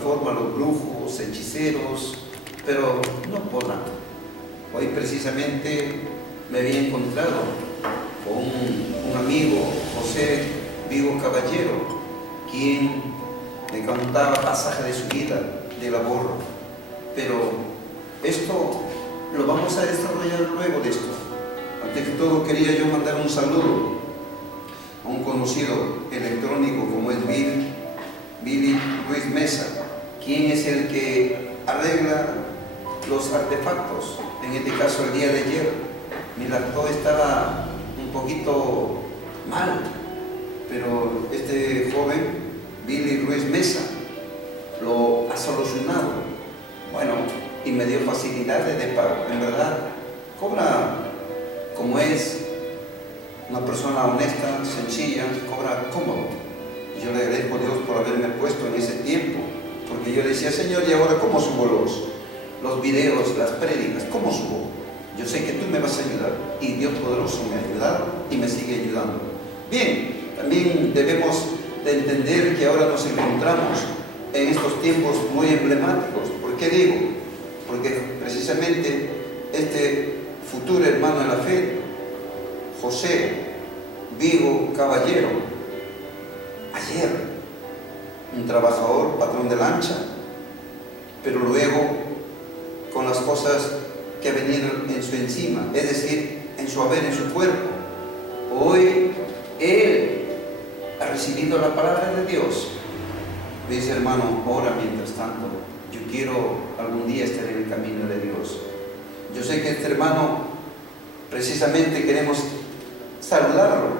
forma a los brujos, hechiceros, pero no por nada. Hoy precisamente me había encontrado con un amigo, José Vigo Caballero, quien me contaba pasajes de su vida, de labor. Pero esto lo vamos a desarrollar luego de esto. Antes que todo quería yo mandar un saludo a un conocido electrónico como es Billy Ruiz Mesa, quien es el que arregla los artefactos. En este caso, el día de ayer, mi laptop estaba un poquito mal, pero este joven, Billy Ruiz Mesa, lo ha solucionado. Bueno, y me dio facilidades de pago. En verdad, cobra como es una persona honesta, sencilla, cobra cómodo. Y yo le agradezco a Dios por haberme puesto en ese tiempo, porque yo decía, Señor, ¿y ahora cómo subo los videos, las prédicas? ¿Cómo subo? Yo sé que tú me vas a ayudar, y Dios poderoso me ha ayudado y me sigue ayudando. Bien, también debemos de entender que ahora nos encontramos en estos tiempos muy emblemáticos. ¿Por qué digo? Porque precisamente este futuro hermano de la fe, José Vigo Caballero, ayer, un trabajador, patrón de lancha, pero luego con las cosas que han venido en su encima, es decir, en su haber, en su cuerpo. Hoy él ha recibido la palabra de Dios. Me dice, hermano, ora mientras tanto. Yo quiero algún día estar en el camino de Dios. Yo sé que este hermano, precisamente queremos saludarlo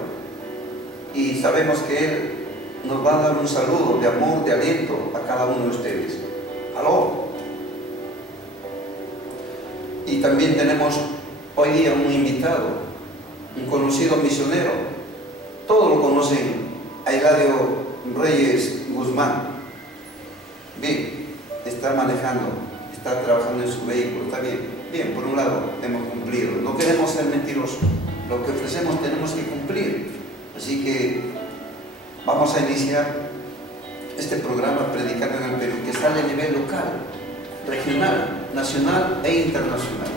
y sabemos que él nos va a dar un saludo de amor, de aliento a cada uno de ustedes. ¡Aló! Y también tenemos hoy día un invitado, un conocido misionero. Todos lo conocen, a Hilario Reyes Guzmán. Bien, está manejando, está trabajando en su vehículo, está bien. Bien, por un lado, hemos cumplido. No queremos ser mentirosos. Lo que ofrecemos tenemos que cumplir. Así que vamos a iniciar este programa Predicando en el Perú, que sale a nivel local, regional, nacional e internacional.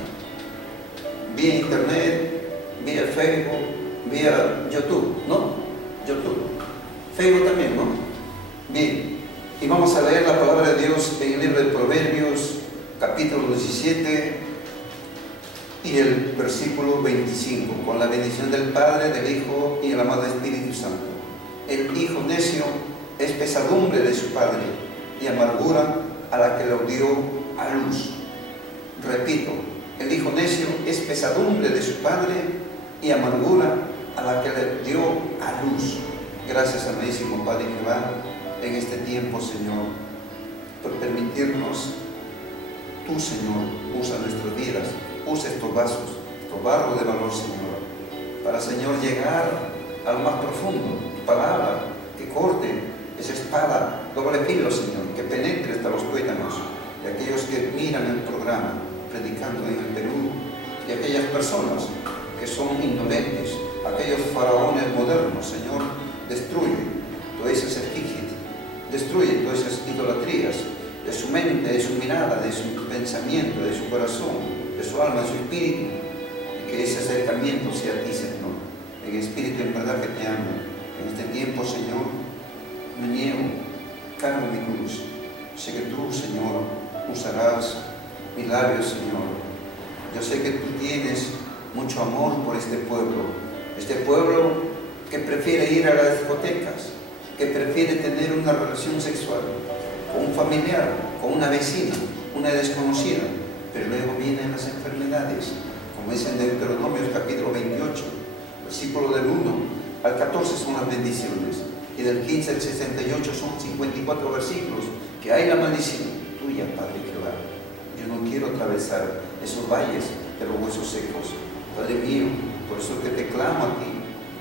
Vía internet, vía Facebook, vía YouTube, ¿no? YouTube. Facebook también, ¿no? Bien. Y vamos a leer la palabra de Dios en el libro de Proverbios, capítulo 17 y el versículo 25, con la bendición del Padre, del Hijo y el amado Espíritu Santo. El hijo necio es pesadumbre de su padre y amargura a la que lo dio a luz. Repito, el hijo necio es pesadumbre de su padre y amargura a la que le dio a luz. Gracias, amadísimo Padre Jehová, en este tiempo, Señor, por permitirnos, tú, Señor, usa nuestras vidas, usa estos vasos, estos barros de valor, Señor, para, Señor, llegar al más profundo, tu palabra, que corte esa espada doble filo, Señor, que penetre hasta los tuétanos de aquellos que miran el programa Predicando en el Perú, y aquellas personas que son indolentes, aquellos faraones modernos, Señor, destruye todas esas efigies, destruye todas esas idolatrías de su mente, de su mirada, de su pensamiento, de su corazón, de su alma, de su espíritu, y que ese acercamiento sea a ti, Señor, en espíritu, en verdad que te amo. En este tiempo, Señor, me niego, cargo mi cruz. Sé que tú, Señor, usarás mis labios, Señor. Yo sé que tú tienes mucho amor por este pueblo que prefiere ir a las discotecas, que prefiere tener una relación sexual con un familiar, con una vecina, una desconocida, pero luego vienen las enfermedades, como dice en Deuteronomio capítulo 28, versículo del 1 al 14 son las bendiciones, y del 15 al 68 son 54 versículos, que hay la maldición tuya, Padre Jehová. Yo no quiero atravesar esos valles de los huesos secos, Padre mío, por eso que te clamo a ti.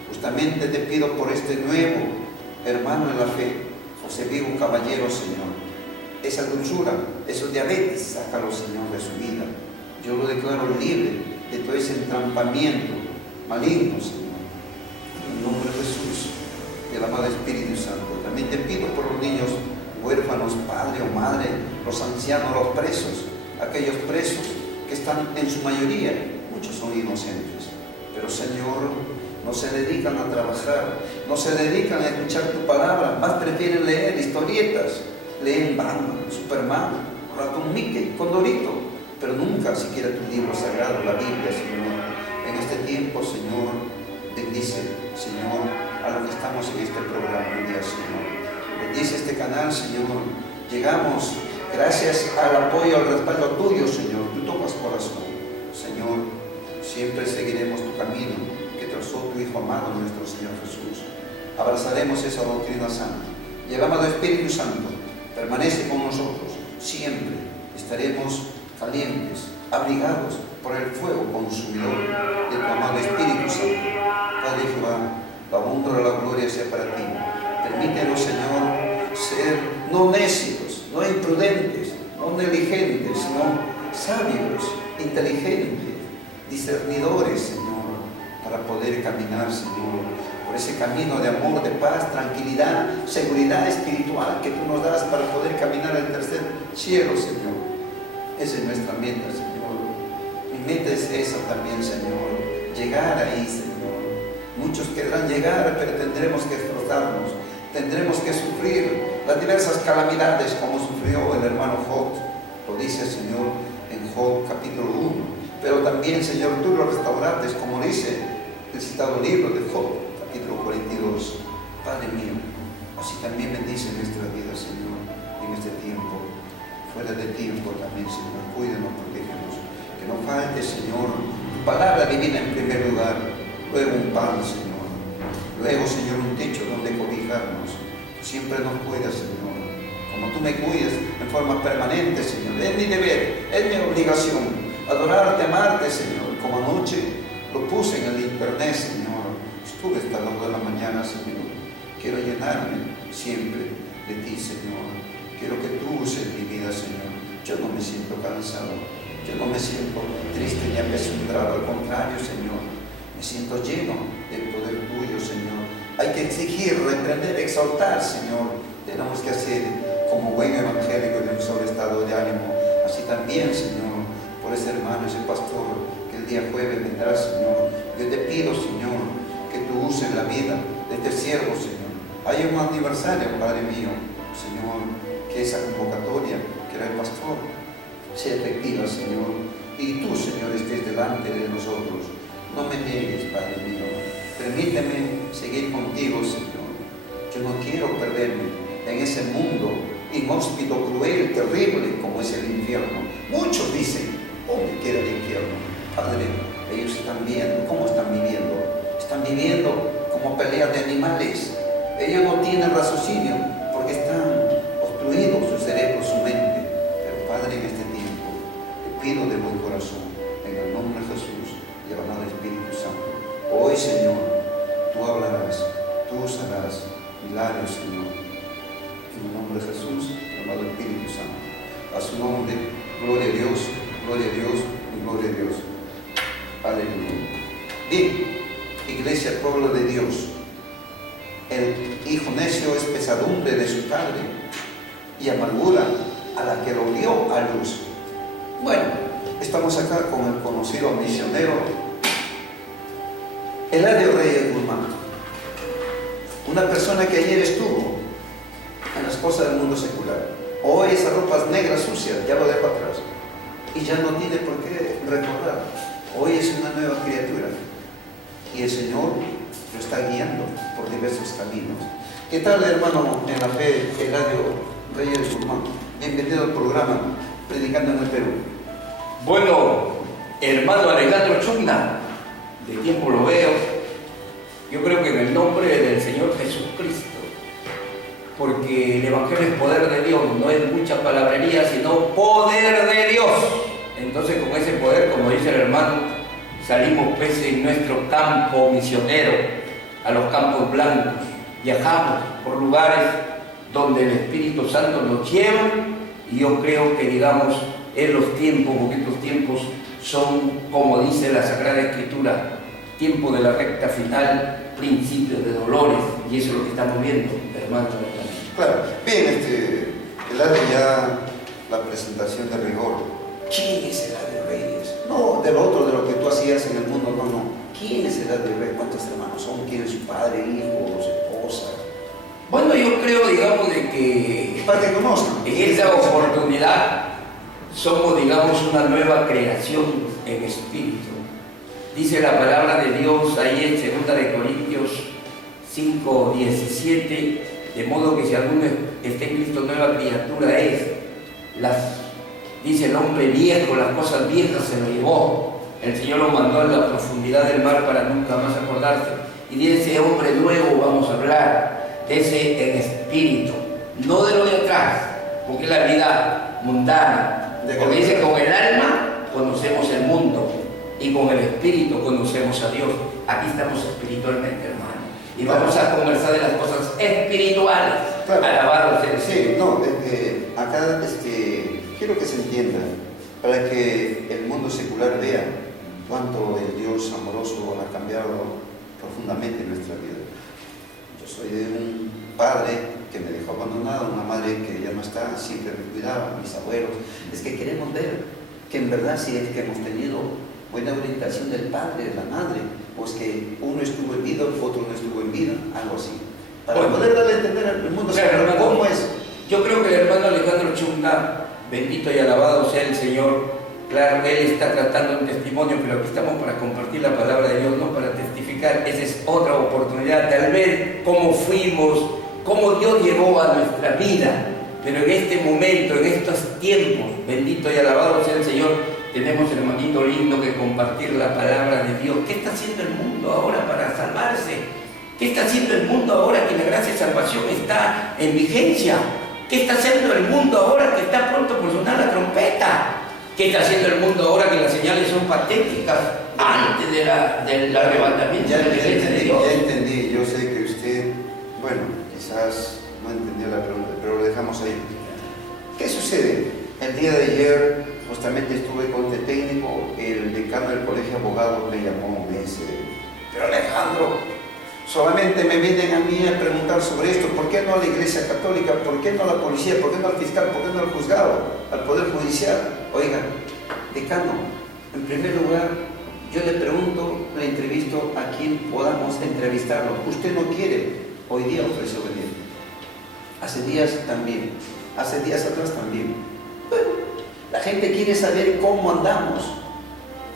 Justamente te pido por este nuevo hermano en la fe, José Vigo Caballero, Señor. Esa dulzura, esos diabetes, sácalo, Señor, de su vida. Yo lo declaro libre de todo ese entrampamiento maligno, Señor. En el nombre de Jesús y el amado Espíritu Santo. También te pido por los niños huérfanos, padre o madre, los ancianos, los presos, aquellos presos que están en su mayoría, muchos son inocentes, pero Señor, no se dedican a trabajar, no se dedican a escuchar tu palabra, más prefieren leer historietas, leen Batman, Superman, Ratón Mickey, Condorito, pero nunca siquiera tu libro sagrado, la Biblia, Señor. En este tiempo, Señor, bendice, Señor, a los que estamos en este programa hoy día, Señor. Bendice este canal, Señor. Llegamos gracias al apoyo, al respaldo tuyo, Señor. Tú tocas corazón, Señor. Siempre seguiremos tu camino que trazó tu Hijo amado, nuestro Señor Jesús. Abrazaremos esa doctrina santa. Llevamos al Espíritu Santo. Permanece con nosotros. Siempre estaremos calientes, abrigados por el fuego consumidor de tu amado Espíritu Santo. Padre Jehová, la honra y la gloria sea para ti. Permítenos, Señor, ser no necios, no imprudentes, no negligentes, sino sabios, inteligentes, discernidores, Señor, para poder caminar, Señor, por ese camino de amor, de paz, tranquilidad, seguridad espiritual que tú nos das para poder caminar al tercer cielo, Señor. Esa es nuestra meta, Señor. Mi meta es esa también, Señor, llegar ahí, Señor. Muchos querrán llegar, pero tendremos que esforzarnos, tendremos que sufrir las diversas calamidades como sufrió el hermano Job. Lo dice el Señor en Job capítulo 1. Pero también, Señor, tú lo restauraste, como dice el citado libro de Job, capítulo 42. Padre mío, así también bendice nuestra vida, Señor, en este tiempo. Fuera de tiempo también, Señor, cuídanos, protégenos. Que no falte, Señor, tu palabra divina en primer lugar, luego un pan, Señor. Luego, Señor, un techo donde cobijarnos. Tú siempre nos cuidas, Señor. Como tú me cuidas en forma permanente, Señor. Es mi deber, es mi obligación. Adorarte, amarte, Señor. Como anoche lo puse en el internet, Señor. Estuve hasta las 2 de la mañana, Señor. Quiero llenarme siempre de ti, Señor. Quiero que tú uses mi vida, Señor. Yo no me siento cansado. Yo no me siento triste ni apesadumbrado. Al contrario, Señor. Me siento lleno del poder tuyo, Señor. Hay que exigir, reprender, exaltar, Señor. Tenemos que hacer como buen evangélico de un solo estado de ánimo. Así también, Señor, por ese hermano, ese pastor, que el día jueves vendrá, Señor. Yo te pido, Señor, que tú uses la vida de este siervo, Señor. Hay un aniversario, Padre mío, Señor, que esa convocatoria, que era el pastor, sea efectiva, Señor. Y tú, Señor, estés delante de nosotros. No me niegues, Padre mío. Permíteme seguir contigo, Señor. Yo no quiero perderme en ese mundo inhóspito, cruel, terrible como es el infierno. Muchos dicen, ¿dónde queda el infierno? Padre, ellos están viendo, ¿cómo están viviendo? Están viviendo como peleas de animales. Ellos no tienen raciocinio porque están obstruidos su cerebro, su mente. Pero Padre, en este tiempo te pido de buen corazón, en el nombre de Jesús, llevado al Espíritu Santo. Hoy, Señor, tú hablarás, tú usarás milagros, Señor. En el nombre de Jesús, llamado Espíritu Santo. A su nombre, gloria a Dios, gloria a Dios y gloria a Dios. Aleluya. Bien, iglesia, pueblo de Dios. El hijo necio es pesadumbre de su padre y amargura a la que lo dio a luz. Bueno, estamos acá con el conocido misionero Eladio Reyes Guzmán, una persona que ayer estuvo en las cosas del mundo secular. Hoy esas ropas negras sucias ya lo dejó atrás y ya no tiene por qué recordar. Hoy es una nueva criatura y el Señor lo está guiando por diversos caminos. ¿Qué tal, hermano en la fe, Eladio Reyes Guzmán? Bienvenido al programa Predicando en el Perú. Bueno, hermano Alejandro Chumna, de tiempo lo veo. Yo creo que en el nombre del Señor Jesucristo, porque el Evangelio es poder de Dios, no es mucha palabrería, sino poder de Dios. Entonces, con ese poder, como dice el hermano, salimos pues en nuestro campo misionero, a los campos blancos, viajamos por lugares donde el Espíritu Santo nos lleva, y yo creo que, digamos, en los tiempos, porque estos tiempos son, como dice la Sagrada Escritura, tiempo de la recta final, principio de dolores, y eso es lo que estamos viendo, hermano. Claro, bien, Claro, ya la presentación de rigor. ¿Quién es el de Reyes? No, del otro, de lo que tú hacías en el mundo, no. ¿Quién es el de Reyes? ¿Cuántos hermanos son? ¿Quién es su padre, hijo, su esposa? Bueno, yo creo, digamos, de que para que conozcan. En esta oportunidad somos, digamos, una nueva creación en espíritu. Dice la palabra de Dios ahí en 2 de Corintios 5:17, de modo que si alguno está en Cristo, nueva criatura es. Dice el hombre viejo, las cosas viejas se lo llevó. El Señor lo mandó a la profundidad del mar para nunca más acordarse. Y de ese hombre nuevo vamos a hablar, de ese en espíritu, no de lo de atrás, porque es la vida mundana. Porque dice, con el alma conocemos el mundo y con el espíritu conocemos a Dios. Aquí estamos espiritualmente, hermano. Y vamos a conversar de las cosas espirituales. Claro. Alabado sea el Sí, no, acá quiero que se entienda, para que el mundo secular vea cuánto el Dios amoroso ha cambiado profundamente nuestra vida. Yo soy de un padre que me dejó abandonado, una madre que ya no está, siempre me cuidaba, mis abuelos. Es que queremos ver que en verdad sí es que hemos tenido buena orientación del padre, de la madre, pues que uno estuvo en vida, otro no estuvo en vida, algo así. Para poder darle a entender al mundo secular cómo es. Yo creo que el hermano Alejandro Chumna, bendito y alabado sea el Señor, claro, él está tratando un testimonio, pero aquí estamos para compartir la palabra de Dios, no para testificar. Esa es otra oportunidad, tal vez cómo fuimos, cómo Dios llevó a nuestra vida. Pero en este momento, en estos tiempos, bendito y alabado sea el Señor, tenemos, hermanito lindo, que compartir la palabra de Dios. ¿Qué está haciendo el mundo ahora para salvarse? ¿Qué está haciendo el mundo ahora que la gracia y salvación está en vigencia? ¿Qué está haciendo el mundo ahora que está pronto por sonar la trompeta? ¿Qué está haciendo el mundo ahora que las señales son patéticas antes del arrebatamiento de la iglesia de Dios? Ya entendí, yo sé que usted, bueno, quizás no entendió la pregunta, pero lo dejamos ahí. ¿Qué sucede? El día de ayer, justamente estuve con este técnico, el decano del colegio de abogados me llamó, me dice, pero Alejandro, solamente me vienen a mí a preguntar sobre esto, ¿por qué no a la Iglesia Católica? ¿Por qué no a la policía? ¿Por qué no al fiscal? ¿Por qué no al juzgado? ¿Al Poder Judicial? Oiga, decano, en primer lugar, yo le pregunto, le entrevisto a quien podamos entrevistarlo. Usted no quiere, hoy día ofreció venir. Hace días también, hace días atrás también. Bueno, la gente quiere saber cómo andamos,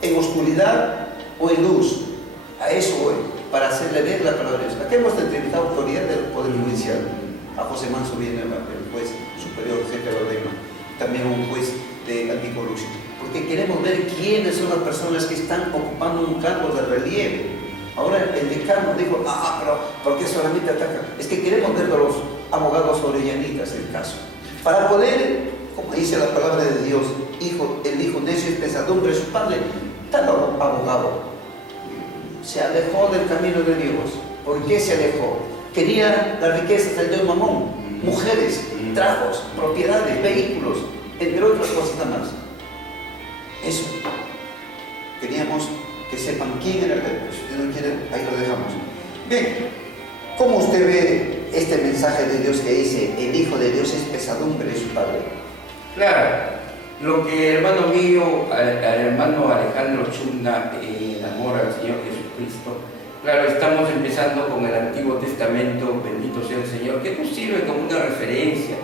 en oscuridad o en luz. A eso voy, para hacerle ver la palabra de Dios. Aquí hemos entrevistado a autoridad del Poder Judicial, a José Manso Villanueva, el juez superior jefe de la Ordena, también un juez de anticorrupción, porque queremos ver quiénes son las personas que están ocupando un cargo de relieve. Ahora el decano dijo, pero ¿por qué solamente atacan? Es que queremos ver a los abogados orellanitas el caso, para poder, como dice la palabra de Dios, el hijo necio es pesadumbre de su padre. Tal abogado se alejó del camino de Dios. ¿Por qué se alejó? Quería las riquezas del Dios Mamón, mujeres, trabajos, propiedades, vehículos, entre otras cosas más. Eso. Queríamos que sepan quién era el Dios. Si usted no quiere, ahí lo dejamos. Bien, ¿cómo usted ve este mensaje de Dios que dice, el Hijo de Dios es pesadumbre de su Padre? Claro. Lo que el hermano mío, al hermano Alejandro Chumna, en amor al Señor Jesucristo, claro, estamos empezando con el Antiguo Testamento, bendito sea el Señor, que nos sirve como una referencia,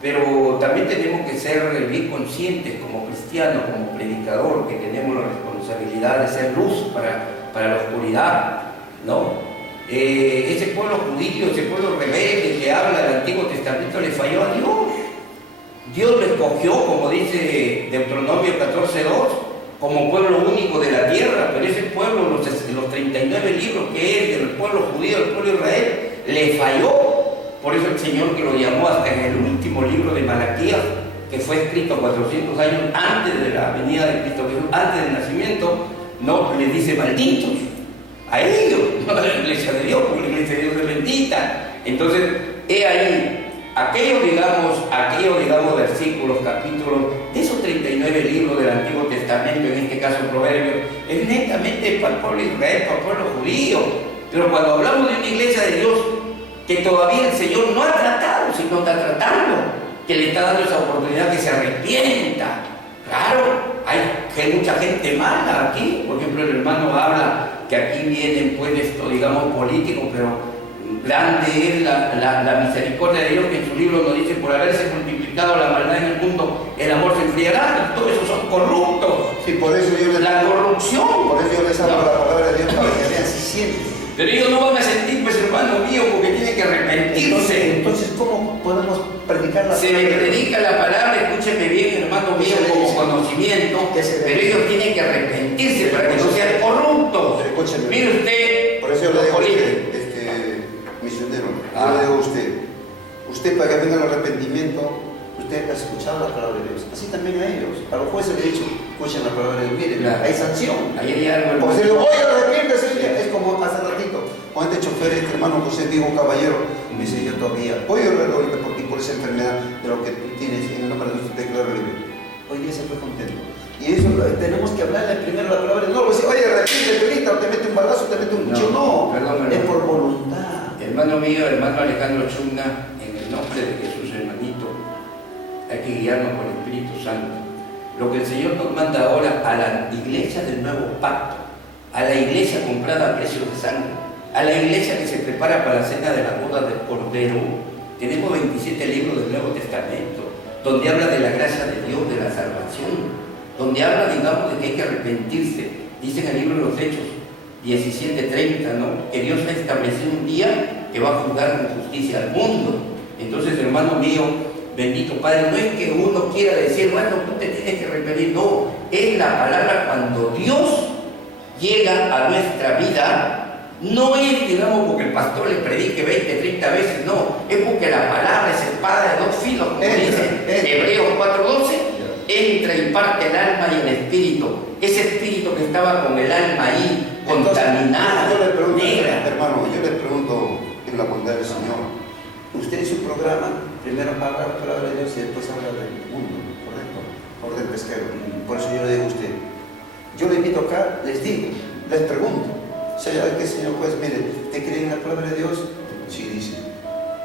pero también tenemos que ser bien conscientes como cristianos, como predicador, que tenemos la responsabilidad de ser luz para la oscuridad, ¿no? Ese pueblo judío, ese pueblo rebelde que habla del Antiguo Testamento le falló a Dios. Dios lo escogió, como dice Deuteronomio 14:2, como pueblo único de la tierra, pero ese pueblo, los 39 libros que es del pueblo judío, del pueblo de Israel, le falló. Por eso el Señor, que lo llamó hasta en el último libro de Malaquías, que fue escrito 400 años antes de la venida de Cristo Jesús, antes del nacimiento, no les dice malditos a ellos, no a la iglesia de Dios, porque la iglesia de Dios es bendita. Entonces, he ahí aquellos, digamos, versículos, capítulos de esos 39 libros del Antiguo Testamento, en este caso Proverbios, es netamente para el pueblo de Israel, para el pueblo judío. Pero cuando hablamos de una iglesia de Dios que todavía el Señor no ha tratado, sino está tratando, que le está dando esa oportunidad que se arrepienta. Claro, hay mucha gente mala aquí. Por ejemplo, el hermano habla que aquí vienen, pues, esto, digamos, políticos, pero grande es la misericordia de Dios, que en su libro nos dice: por haberse multiplicado la maldad en el mundo, el amor se enfriará. Todos esos son corruptos. Sí, por eso yo les, la corrupción. Por eso yo les hablo la palabra de Dios para que vean si sienten. Pero ellos no van a sentir, pues, hermano mío, porque tienen que arrepentirse. Entonces, ¿cómo podemos predicar la palabra? Se le predica la palabra, escúcheme bien, hermano mío, como conocimiento, pero ellos tienen que arrepentirse para que no sean corruptos. Mire usted, por eso yo le digo a usted, misionero, yo le digo a usted para que venga el arrepentimiento, usted ha escuchado la palabra de Dios. Así también a ellos, a los jueces le he dicho: escuchen la palabra de Dios, miren, claro, hay sanción. Ahí hay algo. Por si le digo: oye, arrepiéntese, es como hace ratito, cuando este chofer, este hermano José Diego Caballero, me dice: yo todavía voy a orar ahorita por ti, por esa enfermedad de lo que tú tienes, en el nombre de Dios te declaro libre. Hoy día se fue contento. Y eso tenemos que hablarle primero la palabra. No, decir: oye, arrepiéntete ahorita, o te mete un balazo, te mete un cuchillo. No, perdón, es por voluntad. Hermano mío, hermano Alejandro Chumna, en el nombre de Jesús, hermanito, hay que guiarnos por el Espíritu Santo. Lo que el Señor nos manda ahora a la iglesia del nuevo pacto, a la iglesia comprada a precio de sangre, a la iglesia que se prepara para la cena de la boda del Cordero. Tenemos 27 libros del Nuevo Testamento, donde habla de la gracia de Dios, de la salvación, donde habla, digamos, de que hay que arrepentirse. Dice en el libro de los Hechos 17:30, ¿no?, que Dios ha establecido un día que va a juzgar con justicia al mundo. Entonces, hermano mío, bendito Padre, no es que uno quiera decir: bueno, tú te tienes que arrepentir. No, es la palabra. Cuando Dios llega a nuestra vida, no es, digamos, porque el pastor le predique 20, 30 veces, no, es porque la palabra es espada de dos filos, como dice Hebreos 4:12, entra y parte el alma y el espíritu. Ese espíritu que estaba con el alma ahí, contaminada, yo le pregunto, negra. hermano, yo le pregunto en la bondad del Señor, usted en su programa primero habla la palabra de Dios y después habla del mundo, ¿correcto? Por del pesquero. Por eso yo le digo a usted, yo le invito acá, les digo, les pregunto: ¿sabe qué, señor juez? Mire, ¿te creen en la palabra de Dios? Sí, dice.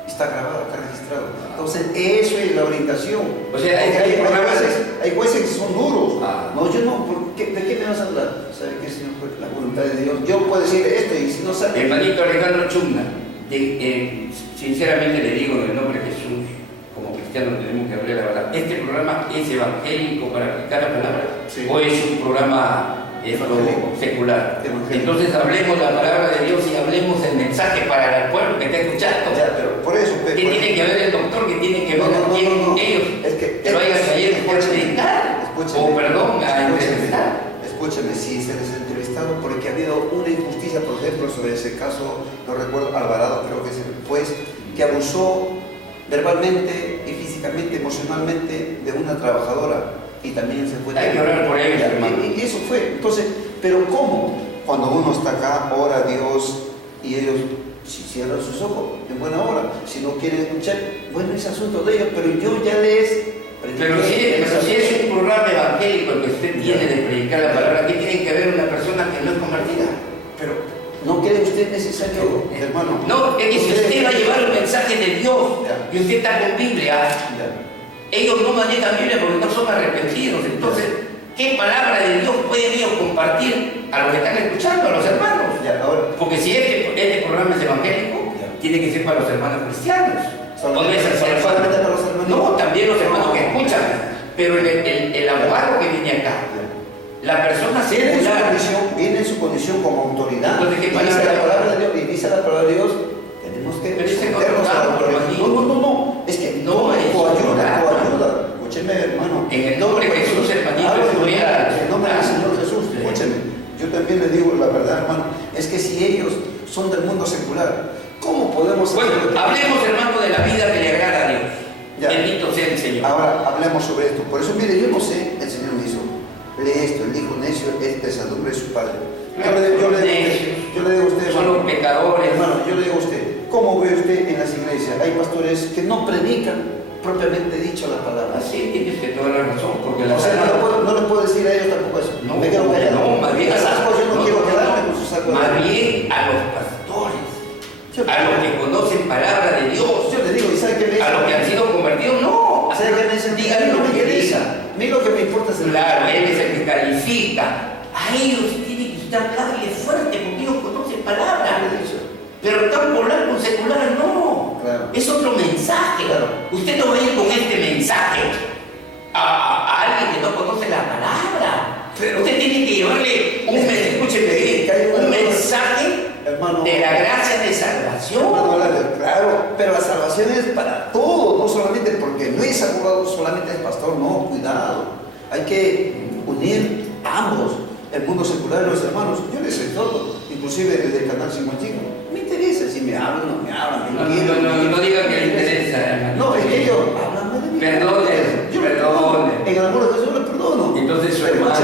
Está grabado, está registrado. Entonces, eso es la orientación. O sea, hay jueces que son duros. No, yo no. ¿De qué me vas a hablar? ¿Sabe qué, señor juez? La voluntad de Dios. Yo puedo decir esto y si no sabe. Hermanito Alejandro Chumna, sinceramente le digo, en el nombre de Jesús, como cristianos tenemos que hablar la verdad. ¿Este programa es evangélico para aplicar la palabra? Sí. ¿O es un programa secular? Entonces hablemos la palabra de Dios y hablemos el mensaje para el pueblo que está escuchando. Ya, pero por eso, ¿Qué tiene que ver el doctor? ¿Qué tiene que ver ellos? Es que lo hayan ayer por predicar, o perdón, a entrevistar. Escúchame, si se les ha entrevistado porque ha habido una injusticia, por ejemplo, sobre ese caso, no recuerdo, Alvarado, creo que es el juez, que abusó verbalmente y físicamente, emocionalmente de una trabajadora. Y también se fue. Hay que orar por ellos, hermano. Y eso fue. Entonces, ¿pero cómo? Cuando uno está acá, ora a Dios y ellos cierran sus ojos en buena hora. Si no quieren escuchar, bueno, es asunto de ellos, pero yo ya les... Pero si es un programa evangélico el que usted tiene de predicar la palabra, ¿qué tiene que ver una persona que no es convertida? Pero ¿no cree usted necesario, hermano? No, es que si usted va a llevar el mensaje de Dios y usted está con Biblia, ellos no manejan Biblia porque no son arrepentidos. Entonces, ¿qué palabra de Dios pueden ellos compartir a los que están escuchando, a los hermanos? Porque si este programa es evangélico, tiene que ser para los hermanos cristianos. ¿Solamente para los hermanos? No, también los hermanos que escuchan. Pero el abogado que viene acá, la persona secular, viene en su condición como autoridad. Entonces, ¿qué dice la palabra de Dios? Y dice la palabra de Dios, tenemos que someternos a la autoridad. No, es que no es coayuda. Escúcheme, hermano. En el nombre de Jesús, hermanito, en el nombre del Señor Jesús, escúcheme. Yo también le digo la verdad, hermano, es que si ellos son del mundo secular, ¿cómo podemos... Bueno, hablemos, hermano, de la vida que le agrada a Dios. Bendito sea el Señor. Ahora hablemos sobre esto. Por eso, mire, yo no sé, el Señor me hizo, lee esto: el hijo necio es pesadumbre de su padre. Yo le digo a usted, son los pecadores. Hermano, yo le digo a usted, ¿cómo ve usted en las iglesias? Hay pastores que no predican propiamente dicho la palabra. Así tienes que toda la razón, porque la no le puedo decir a ellos tampoco eso. No, me quedo callado. No, más bien yo no quiero quedarme con sus sacos. Más bien a los pastores, a los que conocen palabra de Dios, yo le digo, ¿y sabe qué le dice? A los que han sido convertidos, no, ¿Sabe qué me dice? Dígale lo que diga. A mí lo que me importa es el Claro, él es el que califica. A ellos tiene que usted hablarle fuerte porque ellos conocen palabras. Pero tan volar con secular no. Claro. Es otro mensaje. Claro. Usted no va a ir con este mensaje a alguien que no conoce la palabra. Pero usted tiene que llevarle un mensaje, escúcheme bien, un mensaje, hermano, de la gracia de salvación. Hermano, claro, pero la salvación es para todos, no solamente porque no es abogado, solamente es pastor, no, cuidado. Hay que unir ambos, el mundo secular y los hermanos. Yo les exhorto, inclusive desde el canal 55. Me interesa si me hablan o no me hablan. No digan que le interesa, hermano. No, es que ellos hablan de mí. Perdone. En el amor de Jesús yo les perdono. Entonces su hermano.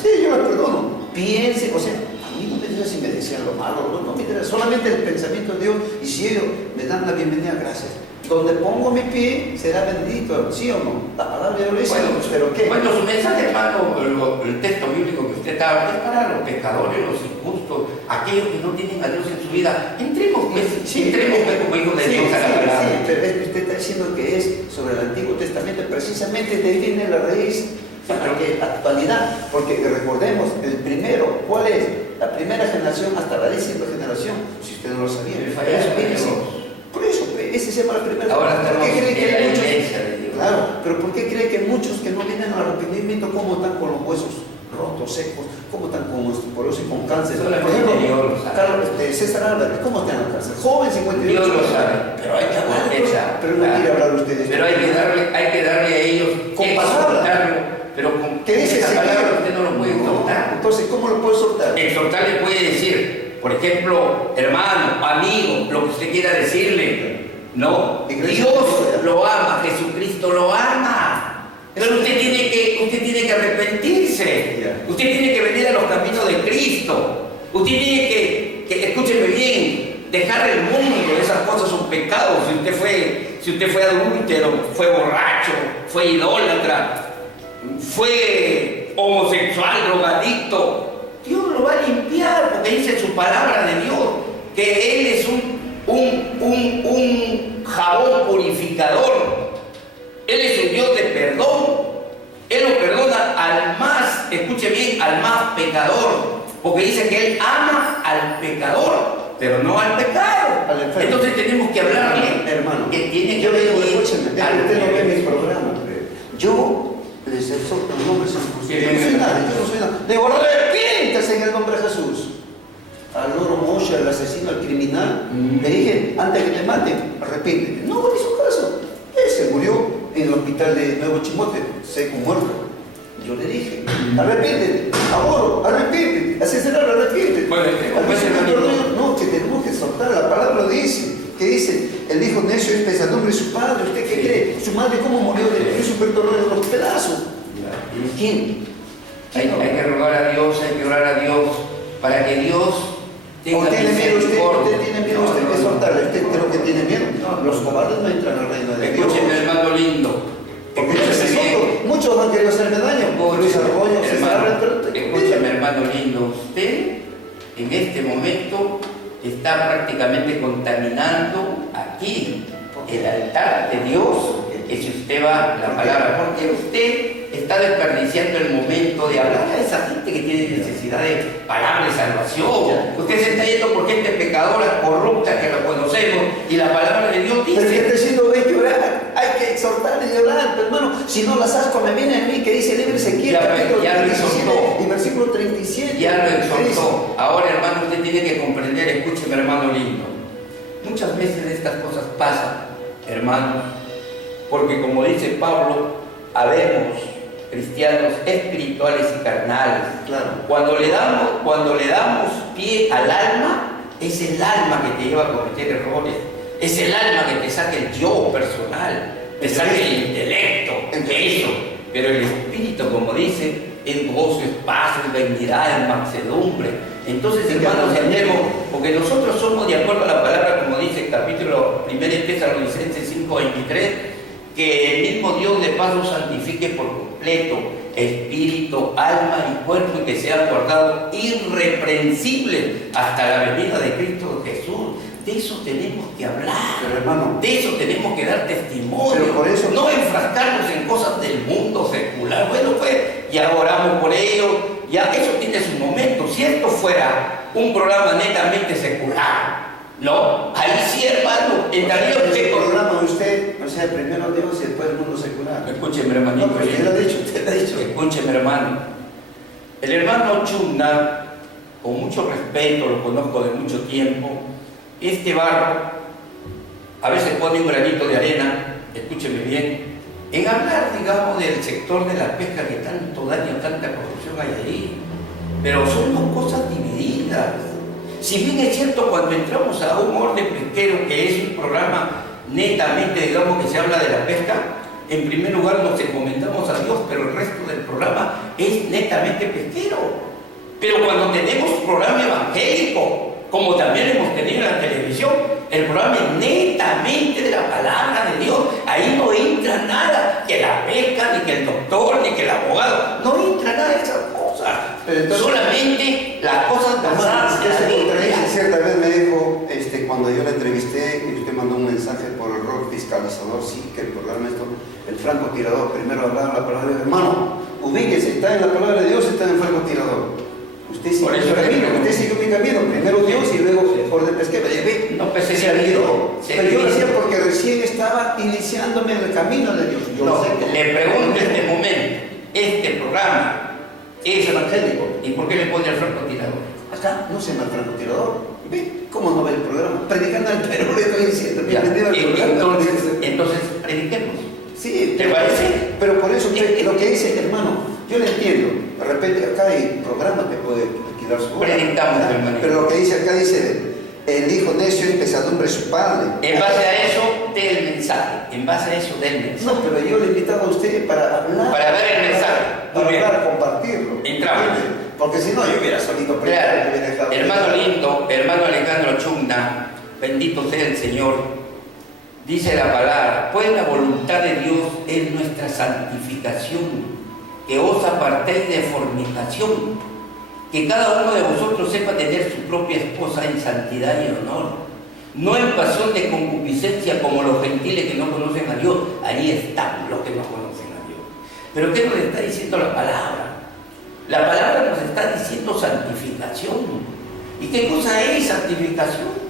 Sí, yo les perdono. Piense, o sea, a mí no me interesa si me decían lo malo, no me interesa, solamente el pensamiento de Dios. Y si ellos me dan la bienvenida, gracias. Donde pongo mi pie será bendito, ¿sí o no? La palabra de Dios dice, pero ¿qué? Bueno, su mensaje, hermano, el texto bíblico que usted está, es para los pecadores, los injustos, aquellos que no tienen a Dios en su vida. Entremos, pues, entremos como hijos de Dios a la palabra. Sí, pero es que usted está diciendo que es sobre el Antiguo Testamento, precisamente de ahí viene la raíz para que actualidad, porque recordemos, el primero, ¿cuál es? La primera generación hasta la 10ª generación, si usted no lo sabía. Por eso, ese se llama la primera. Ahora ¿Por qué cree que hay muchos? de Dios. Claro, pero ¿por qué cree que muchos que no vienen al arrepentimiento, cómo están con los huesos rotos, secos, cómo están con osteoporosis, con cáncer? Por ejemplo, Dios lo sabe. Carlos, César Álvarez, ¿cómo está en la cárcel? Joven, 58 Dios lo años. sabe. Pero hay que hablar. Pero no claro. quiere hablar ustedes. Pero hay que darle a ellos con exhortarlo. Pero con ¿qué dice esa ese palabra usted no lo puede exhortar. Entonces, ¿cómo lo puede soltar? Exhortar le puede decir, por ejemplo, hermano, amigo, lo que usted quiera decirle. No, Dios lo ama, Jesucristo lo ama. Pero usted tiene que arrepentirse. Usted tiene que venir a los caminos de Cristo. Usted tiene que escúcheme bien, dejar el mundo. Esas cosas son pecados. Si usted fue adúltero, fue borracho, fue idólatra, fue homosexual, drogadicto, Dios lo va a limpiar porque dice su palabra de Dios que Él es un jabón purificador. Él es un Dios de perdón. Él lo perdona al más, escuche bien, al más pecador, porque dice que Él ama al pecador, pero no al pecado. Entonces tenemos que hablarle, hermano, que tiene que yo venir escúcheme, usted no ve mis programas. Yo les exhorto en el nombre de Jesús. Yo no soy nada. Digo, arrepiéntase en el nombre de Jesús. Al loro Moshe, al asesino, al criminal, le dije, antes que te maten, arrepiéntete. No le hizo caso. Él se murió en el hospital de Nuevo Chimote, seco, muerto. Yo le dije, arrepiéntete, ahora, arrepiéntete, así será, arrepiéntete. Bueno, no, que tenemos que soltar, la palabra lo dice. ¿Qué dice? El hijo necio es pesadumbre de su padre. ¿Usted qué cree? ¿Su madre cómo murió de su perdón en los pedazos? ¿Quién? Hay que rogar a Dios, hay que orar a Dios para que Dios tenga misericordia. Usted tiene miedo, usted que soltarle. ¿Usted creo que tiene miedo? Los cobardes no entran al reino de Dios. Escúcheme, hermano lindo. Porque muchos han querido hacerme daño. Luis Arroyo, escúcheme, hermano lindo. Usted en este momento está prácticamente contaminando aquí el altar de Dios, que si usted va a la palabra, porque usted está desperdiciando el momento de hablar a esa gente que tiene necesidad de palabra de salvación. Usted se está yendo por gente pecadora, corrupta, que lo conocemos, y la palabra de Dios dice... Pero que está diciendo, hay que orar, hay que exhortar y orar, hermano. Si no las asco, me viene a mí que dice, líbrese quién, capítulo 37 y versículo 37. Ya lo exhortó. Ahora, hermano, usted tiene que comprender, escúcheme, hermano lindo. Muchas veces estas cosas pasan, hermano, porque como dice Pablo, habemos cristianos espirituales y carnales. Claro. Cuando le damos pie al alma, es el alma que te lleva a cometer errores. Es el alma que te saca el yo personal, te saca el intelecto, eso. Pero el espíritu, como dice, es gozo, es paz, es benignidad, es mansedumbre. Entonces, hermanos, entendemos, porque nosotros somos de acuerdo a la palabra, como dice el capítulo 1 de Tesalonicenses 5:23, que el mismo Dios de paz nos santifique por completo, espíritu, alma y cuerpo, y que sea guardado irreprensible hasta la venida de Cristo Jesús. de eso tenemos que hablar. Pero hermano, de eso tenemos que dar testimonio. Pero por eso, no enfrascarnos en cosas del mundo secular. Bueno, pues ya oramos por ello, ya eso tiene su momento. Si esto fuera un programa netamente secular, ¿no? Ahí sí, hermano, entraría usted programa usted, o sea, primero Dios y después el mundo secular. Escúcheme, hermanito. No, pero usted lo ha dicho, usted lo ha dicho. Escúcheme, hermano. El hermano Chumna, con mucho respeto, lo conozco de mucho tiempo, este barro a veces pone un granito de arena, escúcheme bien, en hablar, digamos, del sector de la pesca, que tanto daño, tanta corrupción hay ahí, pero son dos cosas divididas. Si bien es cierto, cuando entramos a un orden pesquero, que es un programa netamente, digamos, que se habla de la pesca, en primer lugar nos encomendamos a Dios, pero el resto del programa es netamente pesquero. Pero cuando tenemos programa evangélico, como también hemos tenido en la televisión, el programa es netamente de la palabra de Dios. Ahí no entra nada, que la pesca, ni que el doctor, ni que el abogado, no entra nada de esas cosas. Pero entonces, solamente las cosas basadas en la Biblia. Cierta vez me dijo, cuando yo la entrevisté, y usted mandó un mensaje por el rol fiscalizador, sí, que el programa esto, el francotirador, primero hablaba la palabra de Dios. Hermano, ubíquese, está en la palabra de Dios, está en el francotirador. Usted siguió mi camino, usted siguió mi camino, primero Dios y luego por de pesquera. No, pues se salido. Pero yo lo hacía porque recién estaba iniciándome en el camino de Dios. Yo no, sé que le pregunto en este momento, este programa es evangélico, ¿y por qué le pone al francotirador? Acá no se llama francotirador. ¿Ve cómo no ve el programa? Predicando al Perú, le estoy diciendo. Entonces, prediquemos. Sí, ¿te parece? Pero por eso lo que dice, hermano, yo le entiendo. De repente acá hay programas que puede alquilar su hora. Predicamos, hermano. Pero lo que dice acá dice, el hijo necio es pesadumbre su padre. En base a eso, dé el mensaje. En base a eso, dé el mensaje. No, pero yo le invitaba a usted para hablar. Para ver el mensaje. Para hablar, compartirlo. Entramos. Porque si no, yo hubiera solito claro. Hermano lindo, hermano Alejandro Chumna, bendito sea el Señor. Dice la palabra, pues la voluntad de Dios es nuestra santificación, que os apartéis de fornicación, que cada uno de vosotros sepa tener su propia esposa en santidad y honor, no en pasión de concupiscencia como los gentiles que no conocen a Dios. Allí están los que no conocen a Dios. Pero ¿qué nos está diciendo la palabra? La palabra nos está diciendo santificación. ¿Y qué cosa es santificación?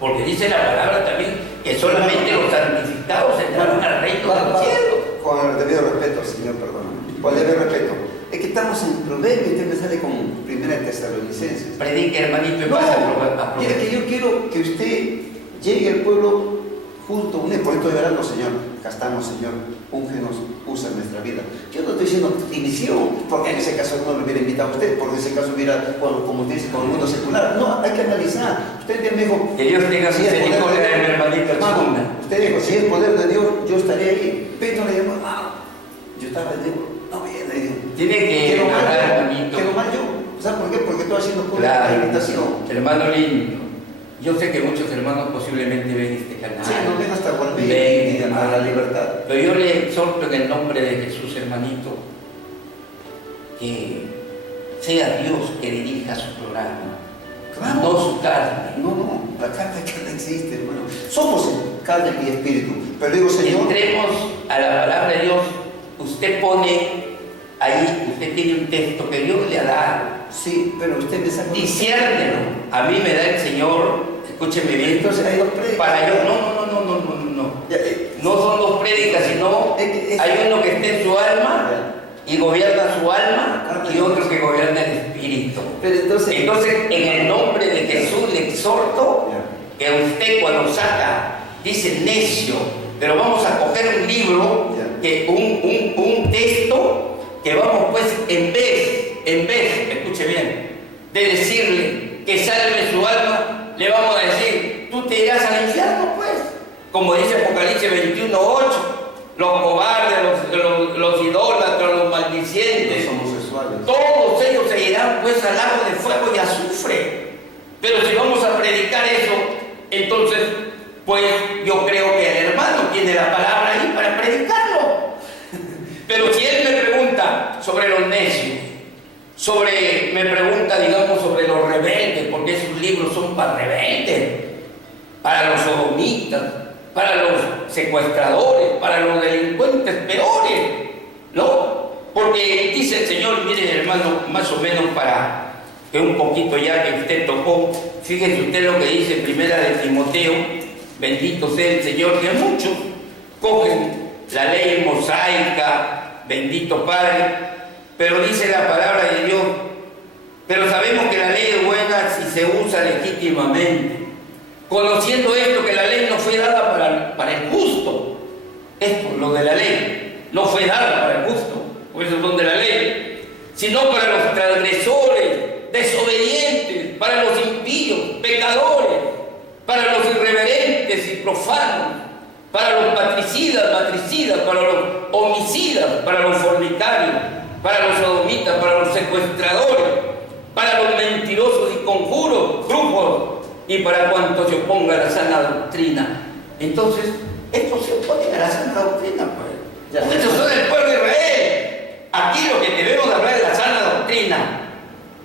Porque dice la palabra también que solamente los santificados entrarán al reino de los cielos. Con el debido respeto, Señor, perdóname. Con el debido respeto. Es que estamos en Proverbios y usted me sale con Primera de Tesalonicenses. Predique, hermanito, y no, pasa a Proverbios. Es que yo quiero que usted llegue al pueblo junto, un por esto llorando, Señor, acá estamos, Señor, úngenos, usa nuestra vida. Yo no estoy diciendo división, porque en ese caso no lo hubiera invitado a usted, porque en ese caso hubiera, como usted dice, con el mundo secular. No, hay que analizar. Usted me dijo, que Dios tenga misericordia de mi hermanito Chumna. Usted dijo, si es poder de Dios, yo estaré ahí. Pedro le llamó, yo estaba, le digo, no bien, le digo. Tiene que hablar, hermanito. Quedó mal yo. ¿Sabes por qué? Porque estoy haciendo claro, la invitación. Hermano lindo. Yo sé que muchos hermanos posiblemente ven este canal. Sí, no ven hasta volver ven a la libertad. Pero yo le exhorto en el nombre de Jesús, hermanito, que sea Dios que dirija su programa, claro. No su carne. No, la carne que no existe, hermano. Somos carne y espíritu. Pero digo, Señor, entremos a la palabra de Dios. Usted pone ahí, usted tiene un texto que Dios le ha dado. Sí, pero usted me saca. Disciérnelo. A mí me da el Señor, escúcheme bien. Entonces hay dos prédicas. Para yo, no. No son dos prédicas, sino hay uno que está en su alma y gobierna su alma y otro que gobierna el espíritu. Pero entonces, en el nombre de Jesús le exhorto que usted cuando saca, dice necio, pero vamos a coger un libro, que un texto, que vamos pues en vez, escuche bien, de decirle que salve su alma, le vamos a decir, tú te irás al infierno pues, como dice Apocalipsis 21:8, los cobardes, los idólatras, los maldicientes, los homosexuales, todos ellos se irán pues al lago de fuego y azufre. Pero si vamos a predicar eso, entonces pues yo creo que el hermano tiene la palabra ahí para predicarlo. Pero si él me pregunta sobre los necios, me pregunta, digamos, sobre los rebeldes, porque esos libros son para rebeldes. para los sodomitas, para los secuestradores, para los delincuentes peores, ¿no? Porque dice el Señor, mire hermano, más o menos para que un poquito ya que usted tocó, fíjese usted lo que dice en Primera de Timoteo, bendito sea el Señor, que muchos cogen la ley mosaica, bendito Padre, pero dice la palabra de Dios, pero sabemos que la ley es buena si se usa legítimamente, conociendo esto, que la ley no fue dada para el justo, esto, lo de la ley, no fue dada para el justo, por eso son de la ley, sino para los transgresores, desobedientes, para los impíos, pecadores, para los irreverentes y profanos, para los matricidas, para los homicidas, para los fornicarios, para los sodomitas, para los secuestradores, para los mentirosos y conjuros, brujos, y para cuantos se opongan a la sana doctrina. Entonces, estos se oponen a la sana doctrina, pues. Estos son el pueblo de Israel. Aquí lo que debemos hablar es la sana doctrina,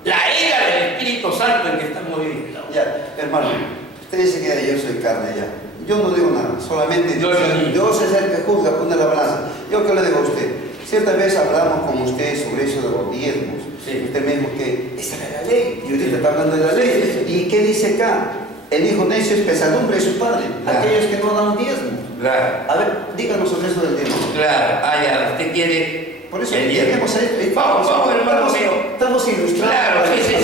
la era del Espíritu Santo en que estamos viviendo. Ya, hermano, usted dice que yo soy carne ya. Yo no digo nada, solamente Dios es el que juzga, pone la balanza. ¿Yo qué le digo a usted? Cierta vez hablamos con usted sobre eso de los diezmos. Sí. Usted me dijo que esa era la ley, y ahorita está hablando de la ley. ¿Y qué dice acá? El hijo necio es pesadumbre de su padre, claro. Aquellos que no dan diezmos. Claro. A ver, díganos sobre eso del diezmo. Claro, ya, usted quiere. Por eso lleguemos ahí. Vamos, hermano mío. Estamos ilustrados. Claro, sí.